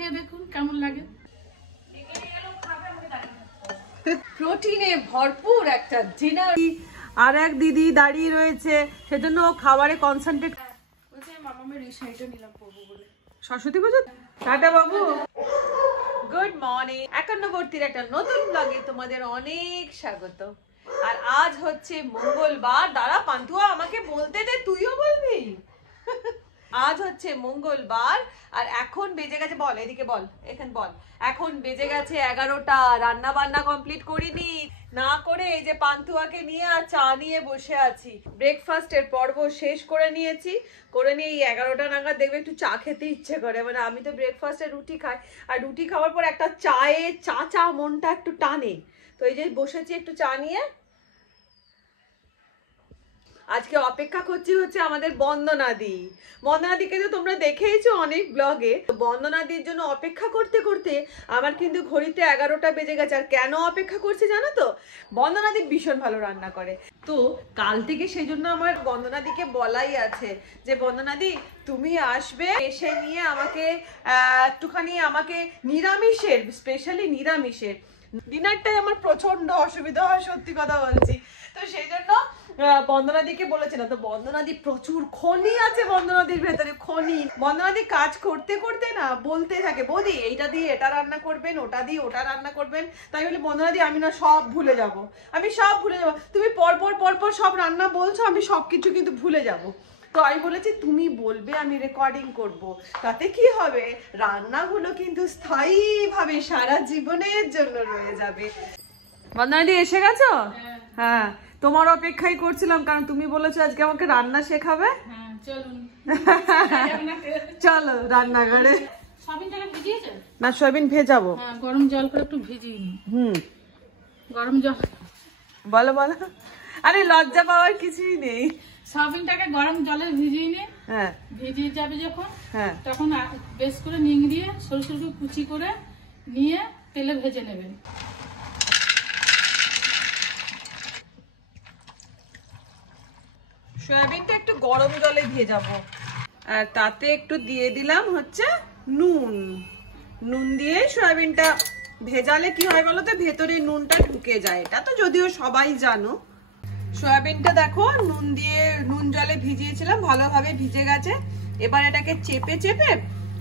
খেয়ে দেখুন কেমন লাগে। প্রোটিনে ভরপুর একটা ডিনার। আর এক দিদি দাঁড়িয়ে রয়েছে, সেজন্য ও খাবারে কনসেন্ট্রেট। বলছে মামামের এই শাড়িটা নিলাম পরবো বলে। সরস্বতী পুজো। টাটা বাবু, গুড মর্নিং। একান্নবর্তীর একটা নতুন ব্লগে তোমাদের অনেক স্বাগত। আর আজ হচ্ছে মঙ্গলবার। দাঁড়া পান্তুয়া, আমাকে বলতে দে, তুইও বলবি। আজ হচ্ছে মঙ্গলবার আর এখন বেজে গেছে, বল এদিকে বল, এখানে বল, এখন বেজে গেছে 11টা। রান্না বান্না কমপ্লিট করিনি, না করে এই যে পান্তুয়াকে নিয়ে আর চা নিয়ে বসে আছি। ব্রেকফাস্টের পর্ব শেষ করে নিয়েছি, করে নিয়ে এই 11টা নাগাদ দেখবে একটু চা খেতে ইচ্ছে করে। মানে আমি তো ব্রেকফাস্টে রুটি খাই, আর রুটি খাওয়ার পর একটা চায়ে চা মনটা একটু টানে। তো এই যে বসেছি একটু চা নিয়ে। আজকে অপেক্ষা করছি হচ্ছে আমাদের বন্দনাদি। বন্দনাদিকে তো তোমরা দেখেইছো অনেক ব্লগে। বন্দনাদির জন্য অপেক্ষা করতে করতে আমার কিন্তু ঘড়িতে 11টা বেজে গেছে। আর কেন অপেক্ষা করছি জানো তো? বন্দনাদি ভীষণ ভালো রান্না করে, তো কাল থেকে সেই জন্য আমার বন্দনাদিকে বলাই আছে যে বন্দনাদি তুমি আসবে, এসে নিয়ে আমাকে একটুখানি আমাকে নিরামিষের, স্পেশালি নিরামিষের ডিনারটাই আমার প্রচন্ড অসুবিধা হয়, সত্যি কথা বলছি। তো সেই জন্য বন্দনাদিকে বলেছিলাম। তো বন্দনাদি প্রচুর খনি আছে, বন্দনাদির ভেতরে খনি। বন্দনাদি কাজ করতে করতে না বলতে থাকে, বৌদি এইটা দিয়ে এটা রান্না করবেন, ওটা দিয়ে ওটা রান্না করবেন। তাই বলে বন্দনাদি আমি না সব ভুলে যাব, আমি সব ভুলে যাব। তুমি পরপর সব রান্না বলছো, আমি সবকিছু কিন্তু ভুলে যাব। তো আমি বলেছি তুমি বলবে, আমি রেকর্ডিং করব, তাতে কি হবে, রান্নাগুলো কিন্তু স্থায়ীভাবে সারা জীবনের জন্য রয়ে যাবে। বন্দনাদি এসে গেছো? হ্যাঁ, তোমার অপেক্ষাই করছিলাম, কারণ তুমি বলেছো আজকে আমাকে রান্না শেখাবে। হ্যাঁ চলুন চলো রান্নাঘরে। সয়াবিনটাকে ভিজিয়েছে না, সয়াবিন ভেজাবো। হ্যাঁ, গরম জল করে একটু ভিজিয়ে নিই। গরম জল। বলো বলো। আরে লজ্জা পাওয়ার কিছুই নেই। সয়াবিনটাকে গরম জলে ভিজিয়ে নিন। হ্যাঁ, ভিজিয়ে যাবে যখন, হ্যাঁ, তখন বেশ করে নিংড়িয়ে সরু সরু কুচি করে নিয়ে তেলে ভেজে নেবেন। সয়াবিনটা একটু গরম জলে ভেজাবো, আর তাতে একটু দিয়ে দিলাম হচ্ছে নুন। নুন দিয়ে সয়াবিনটা ভেজালে কি হয় বলো তো, ভেতরে নুনটা ঢুকে যায়। এটা তো যদিও সবাই জানো। সয়াবিনটা দেখো নুন জলে ভিজিয়েছিলাম, ভালোভাবে ভিজে গেছে। এবার এটাকে চেপে চেপে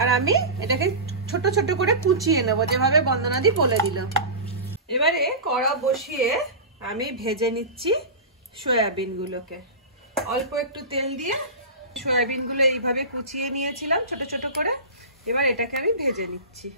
আর আমি এটাকে ছোট ছোট করে কুচিয়ে নেবো, যেভাবে বন্দনাদি বলে দিল। এবারে কড়া বসিয়ে আমি ভেজে নিচ্ছি সয়াবিন গুলোকে। অল্প একটু তেল দিয়ে সয়াবিন গুলো এইভাবে কুচিয়ে নিয়েছিলাম ছোট ছোট করে। এবার এটাকে আমি ভেজে নিচ্ছি।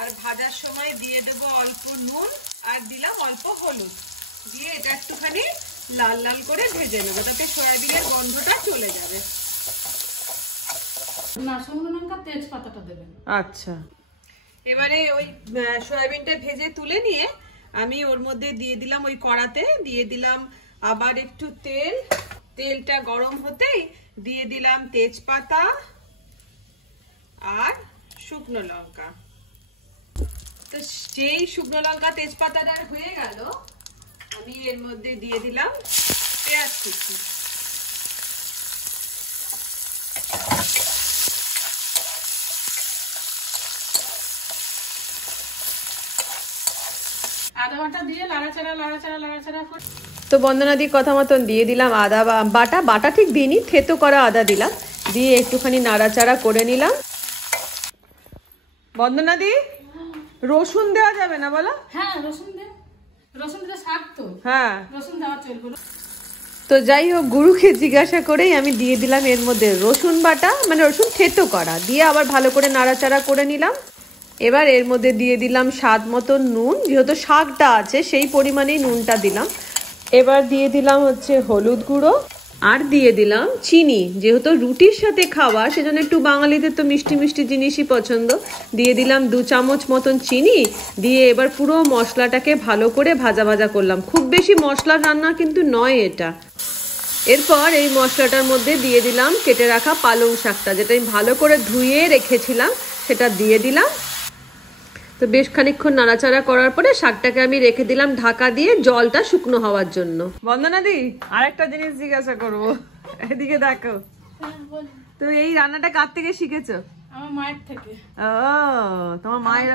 আর ভাজার সময় দিয়ে দেব অল্প নুন, আর দিলাম অল্প হলুদ দিয়ে এটা একটুখানি লাল লাল করে ভেজে নেবো, তাতে সয়াবিনের গন্ধটা চলে যাবে। না, শুকনো লঙ্কা তেজপাতাটা দেবেন। আচ্ছা, এবারে ওই সয়াবিনটা ভেজে তুলে নিয়ে আমি ওর মধ্যে দিয়ে দিলাম, ওই কড়াতে দিয়ে দিলাম আবার একটু তেল। তেলটা গরম হতেই দিয়ে দিলাম তেজপাতা আর শুকনো লঙ্কা। তো যেই শুকনো লঙ্কা তেজপাতাটা হয়ে গেল, আমি এর মধ্যে দিয়ে দিলাম পেঁয়াজ কুচি। আদা বাটা দিয়ে লাড়াচাড়া করে। তো বন্দনাদির কথা মতন দিয়ে দিলাম আদা বাটা ঠিক দিইনি, থেতো করা আদা দিলাম, দিয়ে একটুখানি নাড়াচাড়া করে নিলাম। বন্দনাদি, রসুন দেওয়া যাবে না বলো? হ্যাঁ, রসুন দিলে শাক তো। হ্যাঁ, রসুন দেওয়া চলবে। তো যাই হোক, গুরুকে জিজ্ঞাসা করেই আমি দিয়ে দিলাম এর মধ্যে রসুন বাটা, মানে রসুন থেতো করা, দিয়ে আবার ভালো করে নাড়াচাড়া করে নিলাম। এবার এর মধ্যে দিয়ে দিলাম স্বাদ মতন নুন, যেহেতু শাকটা আছে সেই পরিমাণেই নুনটা দিলাম। এবার দিয়ে দিলাম হচ্ছে হলুদ গুঁড়ো, আর দিয়ে দিলাম চিনি। যেহেতু রুটির সাথে খাওয়া, সেজন্য একটু বাঙালিদের তো মিষ্টি মিষ্টি জিনিসই পছন্দ। দিয়ে দিলাম 2 চামচ মতন চিনি, দিয়ে এবার পুরো মশলাটাকে ভালো করে ভাজা ভাজা করলাম। খুব বেশি মশলার রান্না কিন্তু নয় এটা। এরপর এই মশলাটার মধ্যে দিয়ে দিলাম কেটে রাখা পালং শাকটা, যেটা আমি ভালো করে ধুয়ে রেখেছিলাম, সেটা দিয়ে দিলাম। তো বেশ খানিকক্ষণ নাড়াচাড়া করার পরে শাকটাকে আমি রেখে দিলাম ঢাকা দিয়ে জলটা শুকনো হওয়ার জন্য। বন্দনা দি আরেকটা জিনিস জিজ্ঞাসা করবো, এদিকে দেখো, তো এই রান্নাটা কার থেকে শিখেছো? আমার মায়ের থেকে। ও তোমার মায়ের,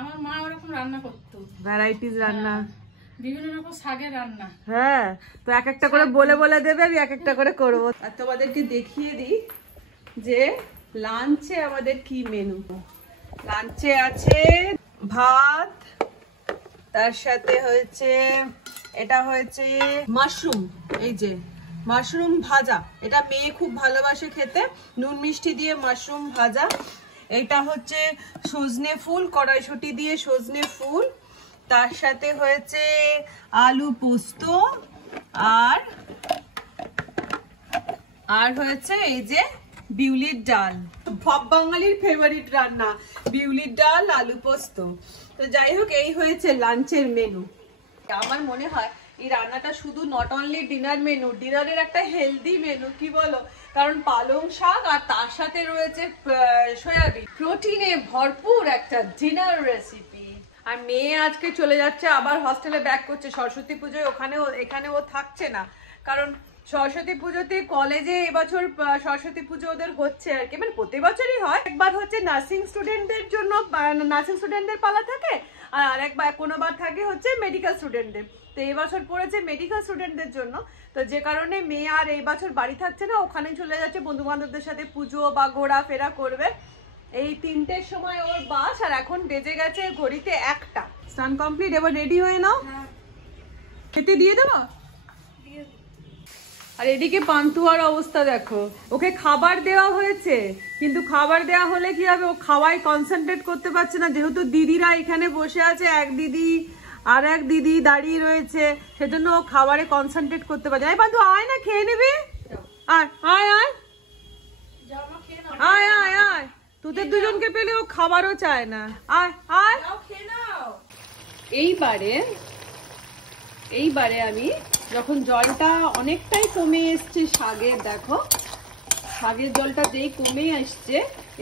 আমার মা ওরকম রান্না করতো, ভ্যারাইটিস রান্না, বিভিন্ন রকম শাকের রান্না। হ্যাঁ, তো এক একটা করে বলে বলে দেবে, আমি এক একটা করে করবো। আর তোমাদেরকে দেখিয়ে দিই যে লাঞ্চে আমাদের কি মেনু। লাঞ্চে আছে ভাত, তার সাথে হয়েছে এটা হয়েছে মাশরুম, এই যে মাশরুম ভাজা, এটা মেয়ে খুব ভালোবাসে খেতে, নুন মিষ্টি দিয়ে মাশরুম ভাজা। এটা হচ্ছে সজনে ফুল, কড়াইশুঁটি দিয়ে সজনে ফুল, তার সাথে হয়েছে আলু পোস্ত, আর হয়েছে এই যে বিউলির ডাল, সব বাঙালির ফেভারিট রান্না বিউলির ডাল আলু পোস্ত। তো যাই হোক, এই হয়েছে লাঞ্চের মেনু। আমার মনে হয় এই রান্নাটা শুধু নট অনলি ডিনার মেনু, ডিনারের একটা হেলদি মেনু, কি বলো? কারণ পালং শাক আর তার সাথে রয়েছে সয়াবিন, প্রোটিনে ভরপুর একটা ডিনার রেসিপি। আর মেয়ে আজকে চলে যাচ্ছে আবার হস্টেলে, ব্যাক করছে সরস্বতী পুজোয়, এখানে ও থাকছে না, কারণ সরস্বতী পুজোতে কলেজে এবছর সরস্বতী পুজো ওদের হচ্ছে আর কি, মানে প্রতি বছরই হয়। একবার হচ্ছে নার্সিং স্টুডেন্টদের জন্য, নার্সিং স্টুডেন্টদের পালা থাকে, আর আরেকবার কোনোবার থাকে হচ্ছে মেডিকেল স্টুডেন্টদের। তো এই বছর পড়েছে মেডিকেল স্টুডেন্টদের জন্য, তো যে কারণে মেয়ে আর এই বছর বাড়ি থাকছে না, ওখানে চলে যাচ্ছে বন্ধু বান্ধবদের সাথে পুজো বা ঘোরাফেরা করবে। এই 3টের সময় ওর বাস, আর এখন বেজে গেছে ঘড়িতে 1টা। স্নান কমপ্লিট, এবার রেডি হয়ে নাও, খেতে দিয়ে দেবো। আর এদিকে পান্তুয়ার অবস্থা দেখো, ওকে খাবার দেওয়া হয়েছে, কিন্তু খাবার দেওয়া হলে কি হবে, ও খাওয়াই কনসেন্ট্রেট করতে পারছে না, যেহেতু দিদিরা এখানে বসে আছে, এক দিদি আর এক দিদি দাঁড়িয়ে রয়েছে, সেজন্য ও খাবারে কনসেন্ট্রেট করতে পারছে না। পান্তু আয় না, খেয়ে নিবি, আয় আয় আয় আয় আয় আয়, তোদের দুজনকে পেলে ও খাবারও চায় না, আয় আয়। এইবারে আমি যখন জলটা অনেকটাই কমে এসছে শাকের, দেখো শাকের জলটা যেই কমে আসছে,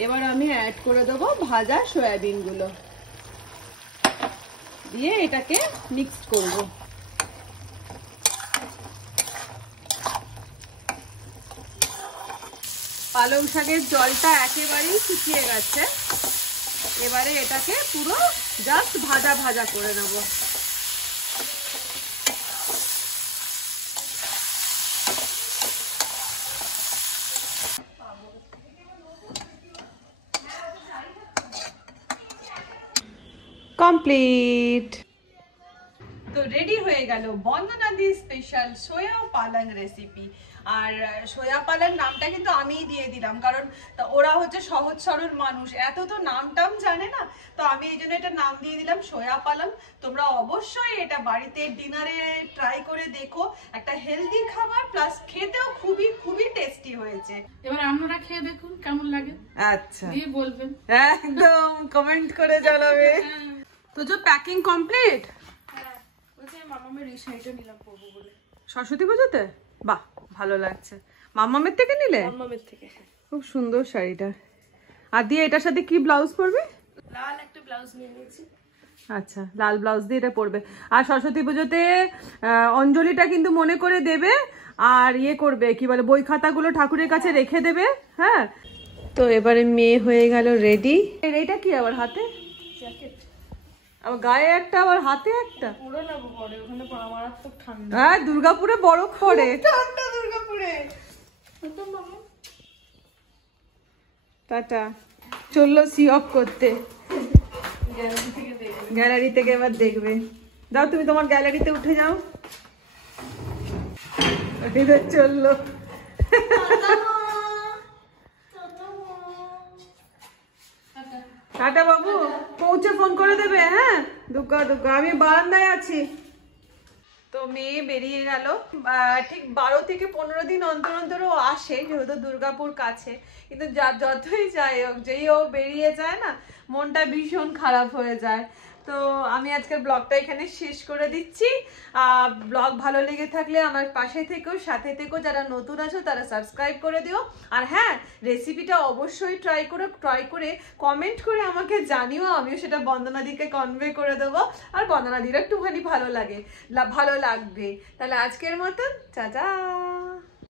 এবার আমি অ্যাড করে দেবো ভাজা সয়াবিন গুলো, দিয়ে এটাকে মিক্স করব। পালং শাকের জলটা একেবারেই শুকিয়ে গেছে, এবারে এটাকে পুরো জাস্ট ভাজা ভাজা করে নেব। কমপ্লিট। তো রেডি হয়ে গেল বন্দনাদি স্পেশাল সোয়া পালং রেসিপি। আর সোয়া পালং নামটা কিন্তু আমিই দিয়ে দিলাম, কারণ ওরা হচ্ছে সহজ সরল মানুষ, এত তো নামটাম জানে না, তো আমি এই জন্য এটা নাম দিয়ে দিলাম সোয়া পালং। তোমরা অবশ্যই এটা বাড়িতে ডিনারে ট্রাই করে দেখো, একটা হেলদি খাবার প্লাস খেতেও খুবই খুবই টেস্টি হয়েছে। এবার আপনারা খেয়ে দেখুন কেমন লাগে, আচ্ছা দিয়ে বলবেন, একদম কমেন্ট করে জানাবে। তো যে প্যাকিং কমপ্লিট, সরস্বতী পুজোতে বাহ ভালো লাগছে। মাম্মামের থেকে নিলে? মাম্মামের থেকে। খুব সুন্দর শাড়িটা। আর দিয়ে এটার সাথে কি ব্লাউজ পরবে? লাল একটা ব্লাউজ নিয়ে নিয়েছি। আচ্ছা, লাল ব্লাউজ দিয়ে এটা পরবে। আর সরস্বতী পুজোতে অঞ্জলিটা কিন্তু মনে করে দেবে, আর ইয়ে করবে কি বলে, বই খাতাগুলো ঠাকুরের কাছে রেখে দেবে। হ্যাঁ, তো এবারে মেয়ে হয়ে গেল রেডি। এইটা কি আবার হাতে? জ্যাকেট। আবার গায়ে একটা, আবার হাতে একটা। পুরো না পরে, ওখানে মারাত্মক ঠান্ডা। হ্যাঁ, দুর্গাপুরে বরফ পড়ে। ঠান্ডা দুর্গাপুরে। টাটা। চললো সি অফ করতে, গ্যালারি থেকে এবার দেখবে। দাও তুমি তোমার গ্যালারিতে উঠে যাও। চললো। টাটা বাবু, পৌঁছে ফোন করে দেবে। হ্যাঁ, দুগ্গা দুগ্গা, আমি বারান্দায় আছি। তো মেয়ে বেরিয়ে গেল, ঠিক 12 থেকে 15 দিন অন্তর অন্তর ও আসে, যেহেতু দুর্গাপুর কাছে, কিন্তু যতই যাই হোক, যেই ও বেরিয়ে যায় না, মনটা ভীষণ খারাপ হয়ে যায়। তো আমি আজকের ব্লগটা এখানে শেষ করে দিচ্ছি। ব্লগ ভালো লেগে থাকলে আমার পাশে থেকো, সাথে থেকো। যারা নতুন আছো তারা সাবস্ক্রাইব করে দিও। আর হ্যাঁ, রেসিপিটা অবশ্যই ট্রাই করে কমেন্ট করে আমাকে জানিও, আমিও সেটা বন্দনাদিকে কনভে করে দেবো। আর বন্দনাদির একটুখানি ভালো লাগবে। তাহলে আজকের মতন টাটা।